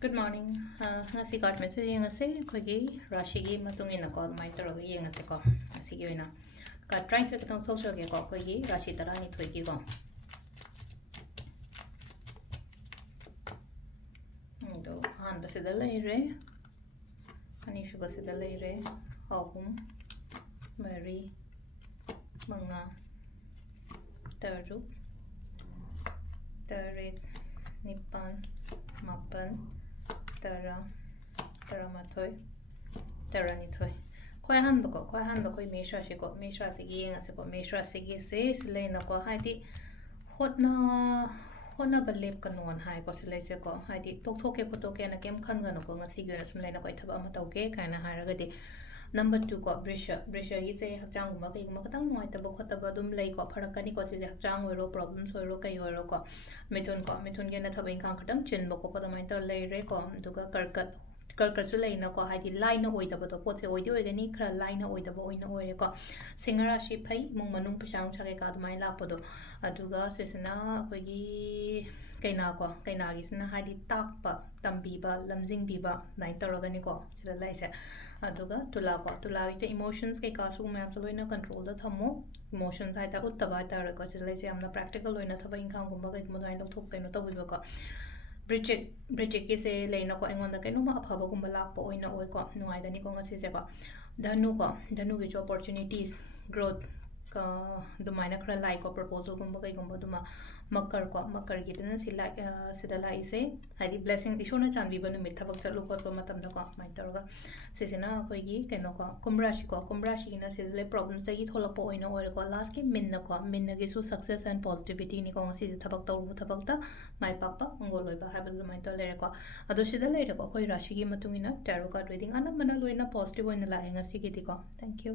Good morning. Ngasi card message ngasi khoi Rashi gi matung ina call mai toro gi ngasi ko ngasi gi ina ka try to ketong social ge ko khoi Rashi tara ni thoi gi ko do han base da lai re ani shu base da lai re ahum mari manga taruk tarit nipan mapan tara mathoi tara ni thoi khoi han ba khoi mesha shi ko mesha si gi ngasi ko mesha si gi se sile na ko haiti hotna balep kanon hai ko sile se ko haiti tok thok ke photo ke na kem khan ga na ko ngasi gi na sum le na ko thaba ma taw ke kana ha ra ga de number 2 ko pressure yi se hakchang ma kai ma katang noi ta ba khota ba dum lei ko pharakani ko se hakchang ro problem so ro kai ro ko methun ge na thabai khang khatam chin ba ko pa mai ta lei re ko duga karkat su lei na ko haidi line oi da ba to pot se oi de ga ni khra line oi da ba oi na oi ko singara shi phai mung manung pachang cha ka mai la po do aduga se sina ko gi kaina gi sina haidi tak pa tambi ba lamjing bi ba nai ta ro ga ni ko sila lai se aduga tula gi emotions ke ka su ma am loina control da thamo emotions hai ta uttaba ta ra ko sila lai se amna practical loina thaba inkhang gum ba ga mo dai lok thok kai no ta bu ko Bridget ke se leina ko engon da kai no ma phaba gum la po oina oi ko nuai da ni ko ngasi se ko dhanu ge opportunities growth ka dumaina khra like ko proposal gum ba kai gum ba duma makar gi tana sila sida la ise hadi blessing ishona chanbi ba numit thabak chalu ko pa matam da ko mai targa sesina koi gi keno ko kumbra shi na se le problem se gi thola po oina oi ko last ke min na ge su success and positivity ni ko ngasi thabak ta mai papa ngol loi ba habel mai to le ko ado sida le ko koi rashi gi matungina tarot card reading ana mana loina positive oina la ngasi gi ti ko thank you